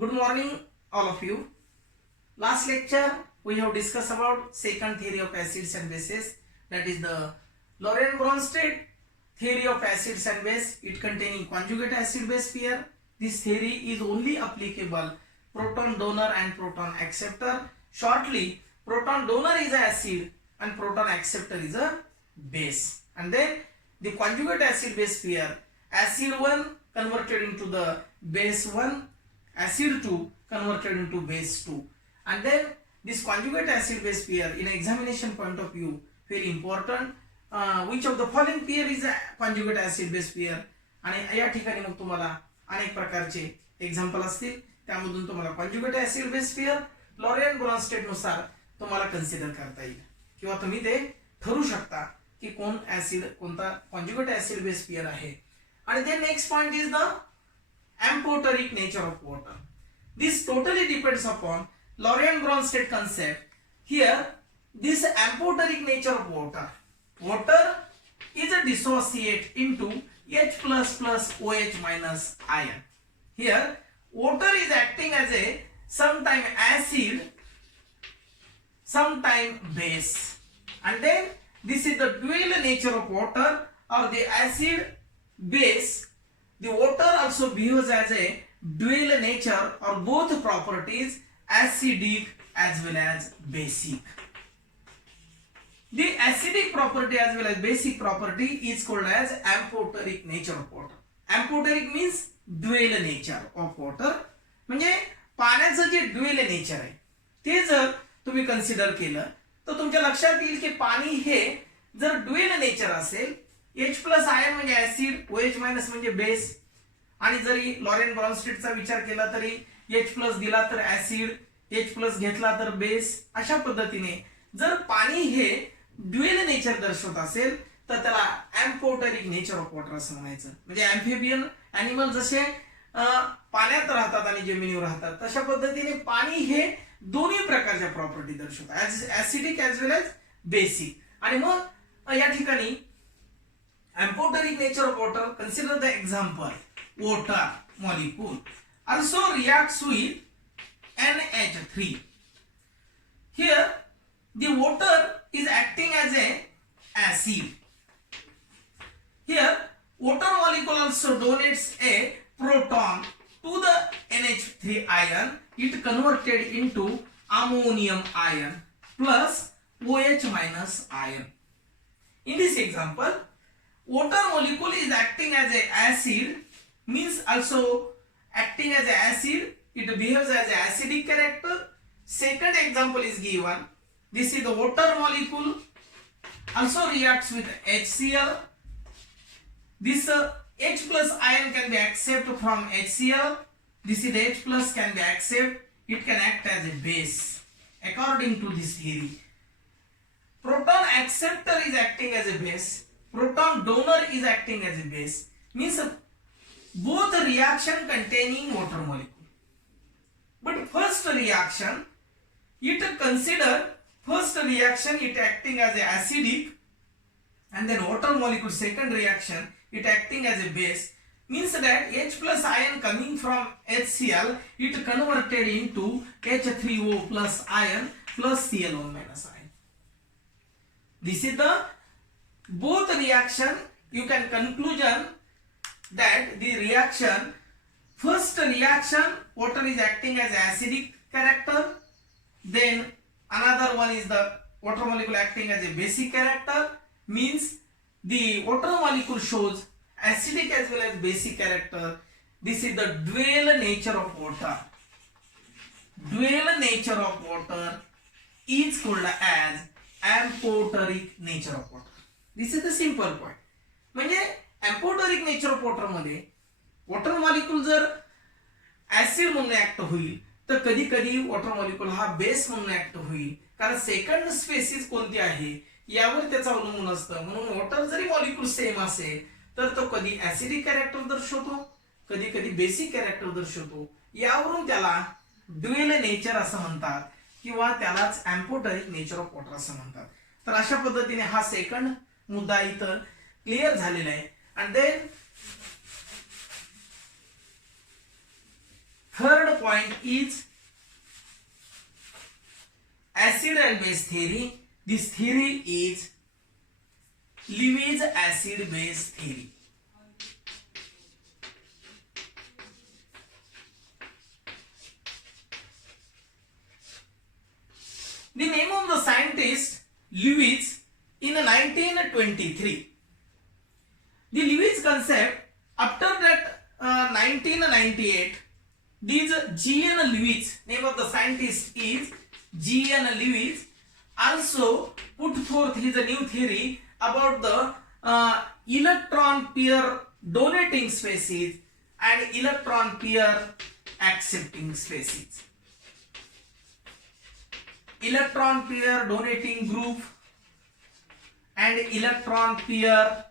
Good morning, all of you. Last lecture we have discussed about second theory of acids and bases, that is the Laurent-Bronsted theory of acids and base. It containing conjugate acid base pair. This theory is only applicable proton donor and proton acceptor. Shortly, proton donor is an acid and proton acceptor is a base. And then the conjugate acid base pair, acid 1 converted into the base 1, acid 2 converted into base 2. And then this conjugate acid base pair in examination point of view very important. Which of the following pair is a conjugate acid base pair? आणि या ठिकाणी मग तुम्हाला अनेक प्रकारचे example असतील, त्यामधून तुम्हाला conjugate acid base pair Laurent-Bronsted नुसार तुम्हाला कन्सिडर करता येईल किंवा तुम्ही ते ठरवू शकता की कोण ऍसिड कोणता conjugate acid base pair आहे. आणि then next point is the amphoteric nature of water. This totally depends upon Laurent-Bronsted concept. Here, this amphoteric nature of water. Water is a dissociate into H plus plus OH minus ion. Here, water is acting as a sometime acid, sometime base. And then this is the dual nature of water or the acid base. The water also behaves as a dual nature or both properties, acidic as well as basic. The acidic property as well as basic property is called as amphoteric nature of water. Amphoteric means dual nature of water. म्हणजे पाण्याचं जे dual nature आहे ते जर तुम्ही consider केलं तर तुमच्या लक्षात येईल की पाणी हे जर ड्युएल नेचर असेल, H प्लस आयन म्हणजे ऍसिड, OH मायनस म्हणजे बेस, आणि जरी लॉरेंट-ब्रॉन्स्टेडचा विचार केला तरी H प्लस दिला तर ऍसिड, H प्लस घेतला तर बेस. अशा पद्धतीने जर पाणी हे ड्युएल नेचर दर्शवत असेल तर त्याला अँफोटेरिक नेचर ऑफ वॉटर असं म्हणायचं. म्हणजे अँफिबियन ॲनिमल जसे पाण्यात राहतात आणि जमिनीवर राहतात तशा पद्धतीने पाणी हे दोन्ही प्रकारच्या प्रॉपर्टी दर्शवतात, acidic as well as basic. आणि मग या ठिकाणी amphoteric nature of water, consider the example water molecule also reacts with NH3. Here the water is acting as a acid. Here water molecule also donates a proton to the NH3 ion. It converted into ammonium ion plus OH minus ion. In this example, water molecule is acting as a acid, means also acting as an acid, it behaves as an acidic character. Second example is given. This is the water molecule also reacts with HCl. This H plus ion can be accepted from HCl. This is the H plus can be accepted. It can act as a base according to this theory. Proton acceptor is acting as a base. Proton donor is acting as a base. Means both reaction containing water molecule. But first reaction, it acting as a acidic, and then water molecule second reaction it acting as a base, means that H plus ion coming from HCl it converted into H3O plus ion plus Cl1 minus ion. This is the both reaction. You can conclusion that the reaction, first reaction water is acting as acidic character, then another one is the water molecule acting as a basic character, means the water molecule shows acidic as well as basic character. This is the dual nature of water. Dual nature of water is called as amphoteric nature of water. This is the simple point. म्हणजे amphoteric nature of water मध्ये water molecule जर acid म्हणून act होईल तर कधी कधी water molecule हा base म्हणून ऍक्ट होईल, कारण सेकंड स्पेसिस कोणती आहे यावर त्याचा अवलंबून असतं. म्हणून वॉटर जरी मॉलिक्यूल सेम असेल तर तो कधी ऍसिडिक कॅरेक्टर दर्शवतो, कधी कधी बेसिक कॅरेक्टर दर्शवतो. यावरून त्याला ड्युएल नेचर असं म्हणतात किंवा त्यालाच अँफोटेरिक नेचर ऑफ वॉटर असं म्हणतात. तर अशा पद्धतीने हा सेकंड मुद्दा इथं क्लिअर झालेला आहे. And then Third point is acid and base theory. This theory is Lewis acid base theory. The name of the scientist Lewis in 1923. The Lewis concept, after that 1998, this G.N. Lewis, name of the scientist is G.N. Lewis, also put forth his new theory about the electron pair donating species and electron pair accepting species. Electron pair donating group and electron pair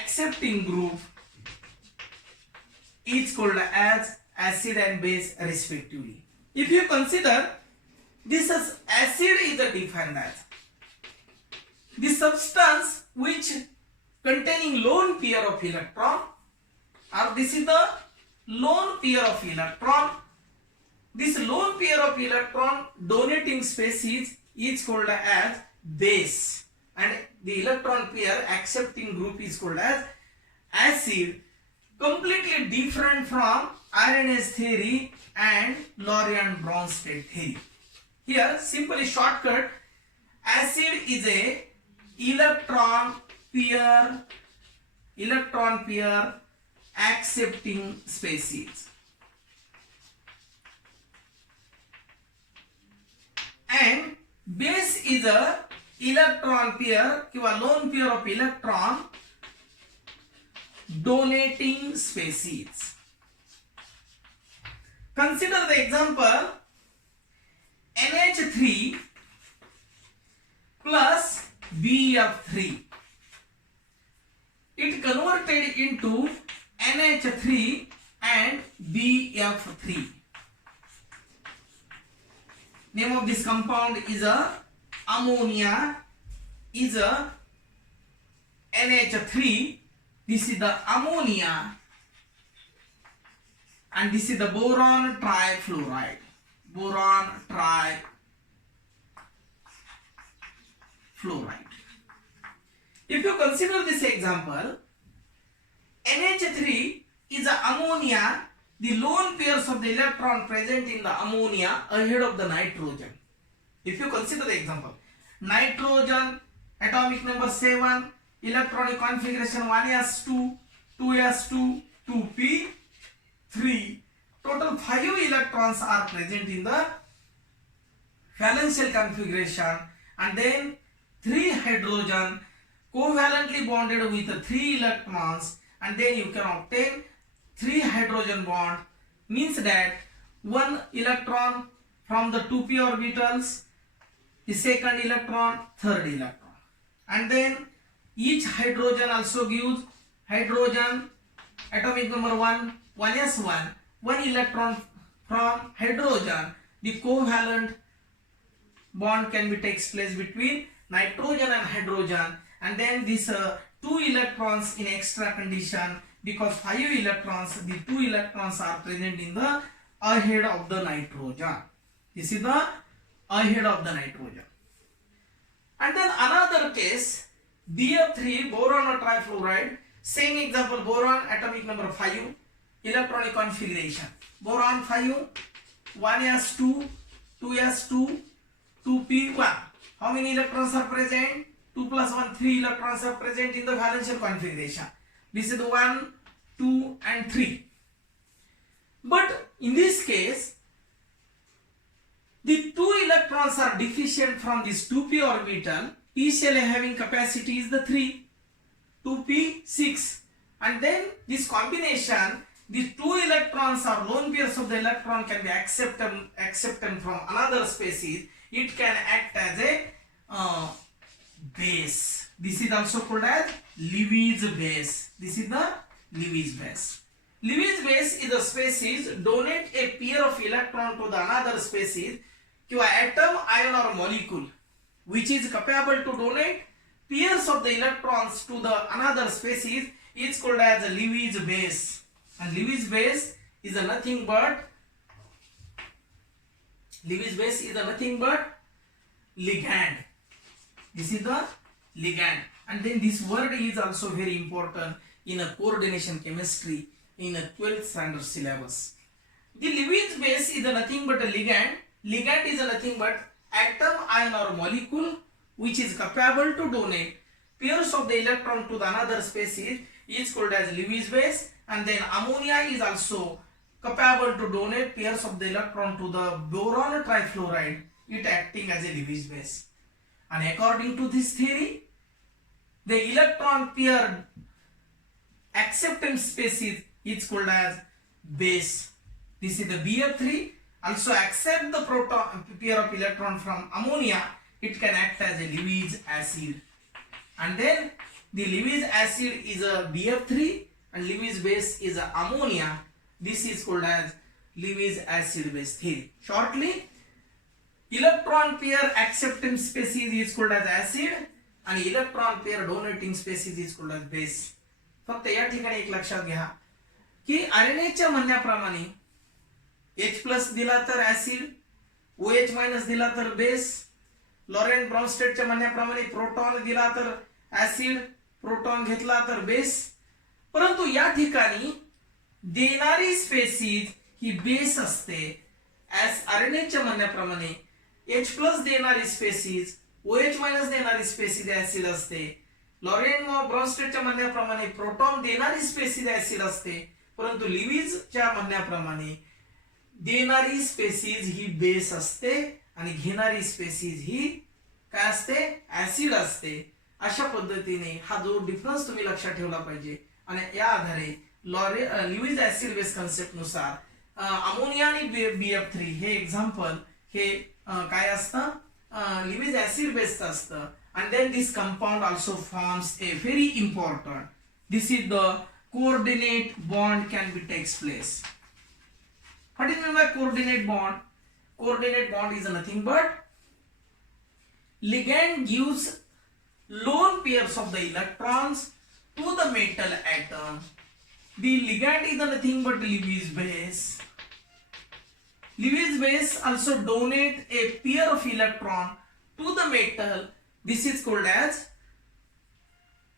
accepting group is called as acid and base respectively. If you consider this as acid is defined as the substance which containing lone pair of electron, or this is the lone pair of electron. This lone pair of electron donating species is called as base, and the electron pair accepting group is called as acid, completely different from Arrhenius theory and Laurent-Bronsted theory. Here, simply shortcut, acid is a electron pair accepting species, and base is a electron pair किंवा lone pair of electron donating species. Consider the example NH3 plus BF3. It converted into NH3 and BF3. Name of this compound is a ammonia, is a NH3. This is the ammonia, and this is the boron trifluoride. Boron trifluoride. If you consider this example, NH3 is the ammonia, the lone pairs of the electron present in the ammonia ahead of the nitrogen. If you consider the example, nitrogen atomic number 7, electronic configuration 1s2, 2s2, 2p3. Total 5 electrons are present in the valence configuration, and then 3 hydrogen covalently bonded with 3 electrons, and then you can obtain 3 hydrogen bond, means that 1 electron from the 2p orbitals, the second electron, third electron, and then each hydrogen also gives hydrogen atomic number 1, 1s1, 1 electron from hydrogen. The covalent bond can be takes place between nitrogen and hydrogen, and then these 2 electrons in extra condition, because 5 electrons, the 2 electrons are present in the ahead of the nitrogen. This is the ahead of the nitrogen. And then another case, BF3, boron trifluoride. Same example, boron atomic number 5, electronic configuration. Boron 5, 1s2, 2s2, 2p1. How many electrons are present? 2 plus 1, 3 electrons are present in the valence configuration. This is the 1, 2 and 3. But in this case, the 2 electrons are deficient from this 2p orbital. P shell having capacity is the 3, 2p6, and then this combination, the 2 electrons are lone pairs of the electron can be accepted from another species. It can act as a base. This is also called as Lewis base. This is the Lewis base. Lewis base is a species donate a pair of electron to the another species, to an atom, ion or molecule, which is capable to donate pairs of the electrons to the another species, is called as a Lewis base. And Lewis base is a nothing but Lewis base is a nothing but ligand. This is the ligand, and then this word is also very important in a coordination chemistry in a 12th standard syllabus. The Lewis base is a nothing but a ligand. Ligand is a nothing but atom, ion or molecule which is capable to donate pairs of the electron to the another species is called as Lewis base. And then ammonia is also capable to donate pairs of the electron to the boron trifluoride, it acting as a Lewis base. And according to this theory, the electron pair acceptance species is called as base. This is the BF3. Also accept the proton pair of electron from ammonia, it can act as a Lewis acid. And then the Lewis acid is a BF3 and Lewis base is a ammonia. This is called as Lewis acid base theory. Shortly, electron pair acceptance species is called as acid and electron pair donating species is called as base. फक्त या ठिकाणी एक लक्षात घ्या की आरएनएच्या म्हणण्याप्रमाणे H+ दिला तर acid, OH- दिला तर बेस, लॉरेंट ब्रॉन्स्टेडच्या म्हणण्याप्रमाणे प्रोटॉन दिला तर ऍसिड, प्रोटॉन घेतला तर बेस. परंतु या ठिकाणी देणारी स्पेसीज ही बेस असते. आरएनएच्या म्हणण्याप्रमाणे H+ देणारी स्पेसीज, OH- देणारी स्पेसीज ऍसिड असते. लॉरेंट ब्रॉन्स्टेडच्या म्हणण्याप्रमाणे प्रोटॉन देणारी स्पेसीज ऍसिड असते. परंतु लिव्हिजच्या म्हणण्याप्रमाणे देणारी स्पेसीज ही बेस असते आणि घेणारी स्पेसीज ही काय असते, ऍसिड असते. अशा पद्धतीने हा जो डिफरन्स तुम्ही लक्षात ठेवला पाहिजे आणि या आधारे लिव्हिज ऍसिड बेस कन्सेप्ट नुसार अमोनिया आणि BF3 हे एक्झाम्पल हे काय असतं, लिव्हिज ऍसिड बेस्ड असतं. And then this compound also forms a very important, this is the coordinate bond can be takes place. What is meant by coordinate bond? Coordinate bond is nothing but ligand gives lone pairs of the electrons to the metal atom. The ligand is nothing but Lewis base. Lewis base also donate a pair of electron to the metal. This is called as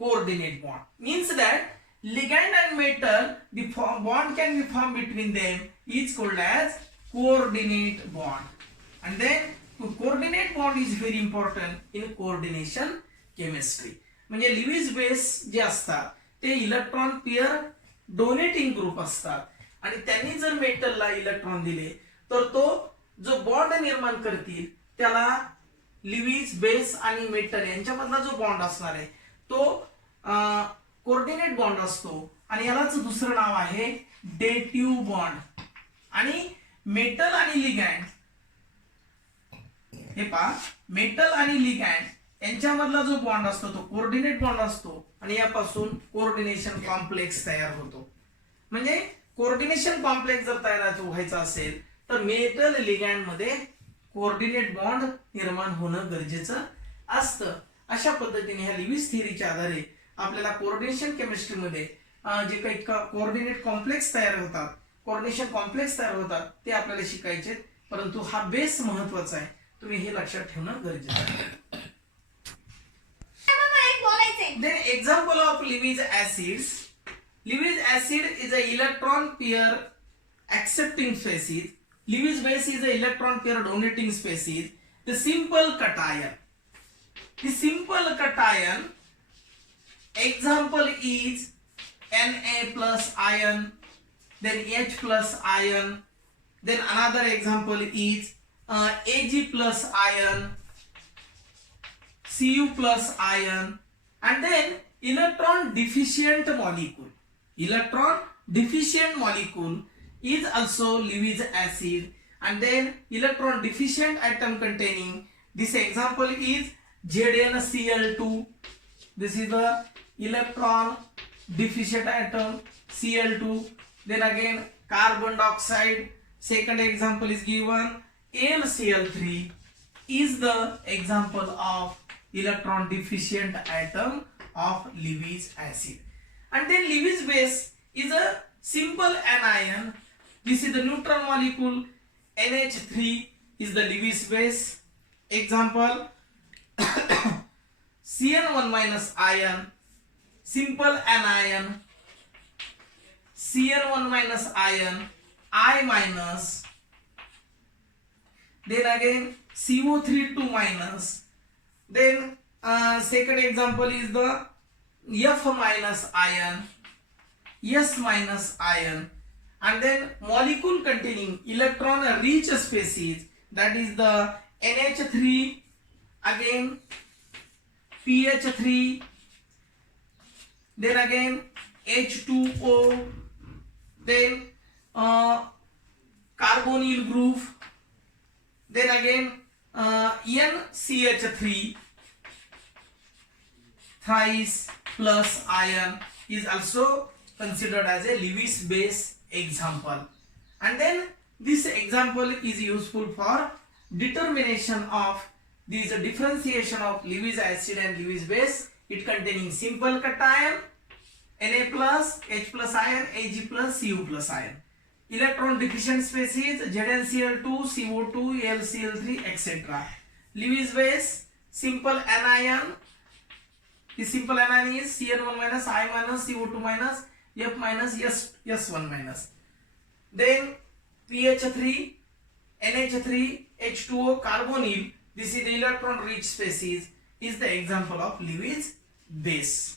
coordinate bond. Means that ligand and metal, the bond can be formed between them is called as coordinate bond. And then coordinate bond is very important in coordination chemistry. म्हणजे लिव्हिज base जे असतात ते electron pair donating group असतात आणि त्यांनी जर मेटलला electron दिले तर तो जो बॉन्ड निर्माण करतील त्याला लिव्हिज बेस आणि मेटल यांच्यामधला जो बॉन्ड असणार आहे तो कोऑर्डिनेट बॉन्ड असतो आणि यालाच दुसरं नाव आहे डेटिव्ह बॉन्ड. आणि मेटल आणि लिगँड हे पहा, मेटल आणि लिगँड यांच्यामधला जो बॉन्ड असतो तो कोऑर्डिनेट बॉन्ड असतो आणि यापासून कोऑर्डिनेशन कॉम्प्लेक्स तयार होतो. म्हणजे कोऑर्डिनेशन कॉम्प्लेक्स जर तयार व्हायचा असेल तर मेटल लिगँड मध्ये कोऑर्डिनेट बॉन्ड निर्माण होणं गरजेचं असतं. अशा पद्धतीने ह्या लिव्हिज थिअरीच्या आधारे आपल्याला कोऑर्डिनेशन केमिस्ट्रीमध्ये जे काही कोऑर्डिनेट कॉम्प्लेक्स तयार होतात, कोऑर्डिनेशन कॉम्प्लेक्स तयार होतात ते आपल्याला शिकायचे. परंतु हा बेस महत्वाचा आहे, तुम्ही हे लक्षात ठेवणं गरजेचं आहे. Then example of Lewis acids. Lewis acid is a electron pair accepting species. Lewis base is a electron pair donating species. The simple cation. The simple cation example is Na+ ion, then H+ ion, then another example is Ag+ ion, Cu+ ion, and then electron deficient molecule. Electron deficient molecule is also Lewis acid, and then electron deficient atom containing, this example is ZnCl2. This is the electron deficient atom Cl2. Then again carbon dioxide, second example is given AlCl3 is the example of electron deficient atom of Lewis acid. And then Lewis base is a simple anion This is the neutral molecule. NH3 is the Lewis base. Example, Cn1 minus ion, simple anion, Cn1 minus ion, I minus, then again CO3 2 minus, then second example is the F minus ion, S minus ion, and then molecule containing electron rich species, that is the NH3, again PH3, then again H2O, then carbonyl group, then again NCH3 thrice plus ion is also considered as a Lewis base example. And then this example is useful for determination of this differentiation of Lewis acid and Lewis base. It containing simple cation Na plus, H plus ion, Ag plus, Cu plus ion. Electron deficient species ZnCl2, CO2, LCl3, etc. Lewis base, simple anion. The simple anion is Cn1 minus, I minus, CO2 minus, F minus, S1 minus. Then PH3, NH3, H2O, carbonyl. This is the electron rich species, is the example of Lewis base.